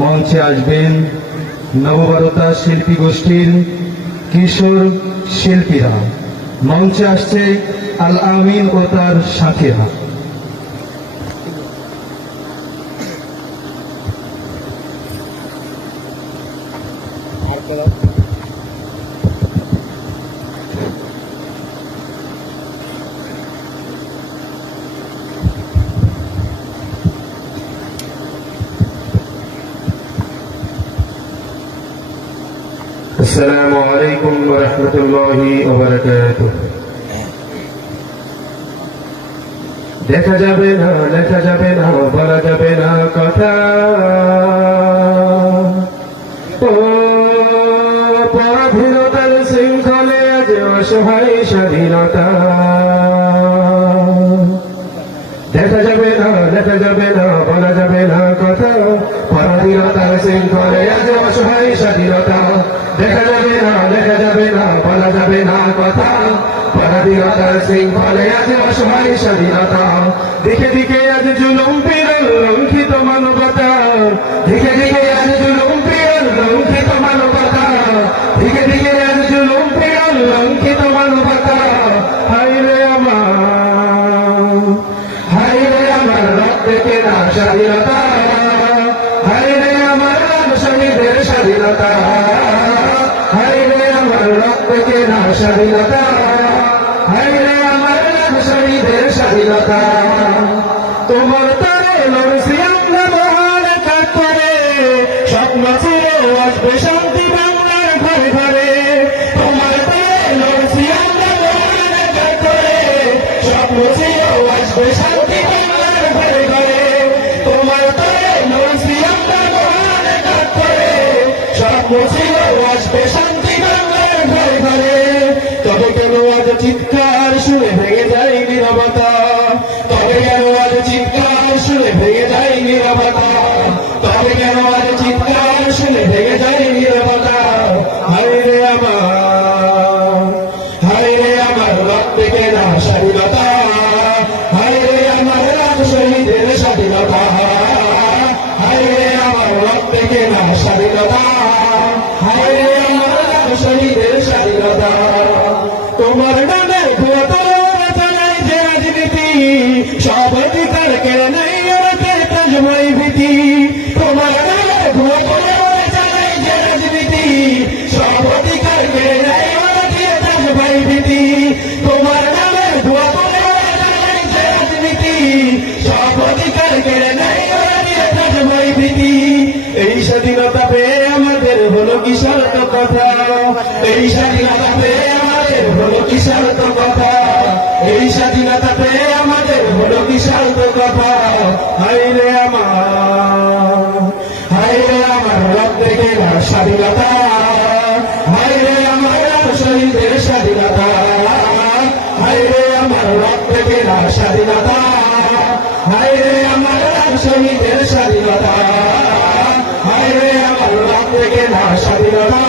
মঞ্চে আসবেন নববারতা শিল্পী গোষ্ঠীর কিশোর শিল্পীরা। মঞ্চে আসছে আল আমিন ও তার সাথীরা। আসসালামু আলাইকুম ওয়া রাহমাতুল্লাহি ওয়া বারাকাতুহু। দেখা যাবে না, লেখা যাবে না, বলা যাবে না কথা। ও পরাধীনতার শৃঙ্খলে আজ অসহায় স্বাধীনতা। দেখা যাবে না, লেখা যাবে না, বলা যাবে না কথা। পরাধীনতার শৃঙ্খলে আজ অসহায় স্বাধীনতা। দেখা যাবে না, লেখা যাবে না, বলা যাবে না কথা। পরাধীনতার শৃঙ্খলে আজ অসহায় স্বাধীনতা। দিকে দিকে আজ জুলুম পীড়ন লঙ্ঘিত মানবতা। দিকে দিকে আজ জুলুম পীড়ন লঙ্ঘিত মানবতা। দিকে দিকে আজ জুলুম পীড়ন লঙ্ঘিত মানবতা। হায় রে আমার, হায় রে আমার রক্তে কেনা স্বাধীনতা। হায় রে আমার শহীদের স্বাধীনতা। হায় রে আমার রক্তে কেনা স্বাধীনতা। হায় রে আমার শহীদের স্বাধীনতা। তোমার তারে লড়ছি আমরা মহান কাজ করে। স্বপ্ন ছিল আসবে শান্তি বাংলার ঘরে ঘরে। তোমার তারে লড়ছি আমরা মহান কাজ করে। স্বপ্ন ছিল আসবে শান্তি বাংলার ঘরে ঘরে। তোমার তারে লড়ছি আমরা মহান কাজ করে। স্বপ্ন ছিল আসবে শান্তি বাংলার ঘরে ঘরে। তবে কেন আজ চিৎকার শুনে ভেঙে যায় নীরবতা। তবে কেন আজ চিৎকার শুনে ভেঙে যায় নীরবতা। তবে কেন আজ চিৎকার শুনে ভেঙে যায় নীরবতা। হায় রে আমার, হায় রে আমার রক্তে কেনা স্বাধীনতা। হায় রে আমার শহীদের স্বাধীনতা। হায় রে আমার রক্তে কেনা স্বাধীনতা। হায় রে আমার শহীদের স্বাধীনতা। তোমার নামে ভুয়া চালাই যে রাজনীতি। সব অধিকার কেড়ে নেই আমাদের তাজময় ভীতি। তোমার নামে ভুয়া চালাই যে রাজনীতি। সব অধিকার কেড়ে নেই আমাদের তাজময় ভীতি। তোমার নামে ভুয়া চালাই যে রাজনীতি। সব অধিকার কেড়ে নেই আমাদের তাজময় ভীতি। এই স্বাধীনতা পেয়ে আমাদের হলো কি শর্ত কথা। এই স্বাধীনতা পেয়ে আমাদের হলো কি শর্ত কথা। এই স্বাধীনতা পেয়ে আমাদের হলো কি শর্ত কথা। হায় রে আমার, হায় রে আমার রক্তে কেনা স্বাধীনতা। হায় রে আমার শহীদের স্বাধীনতা। হায় রে আমার রক্তে কেনা স্বাধীনতা। হায় রে আমার শহীদের স্বাধীনতা। হায় রে আমার রক্তে কেনা স্বাধীনতা।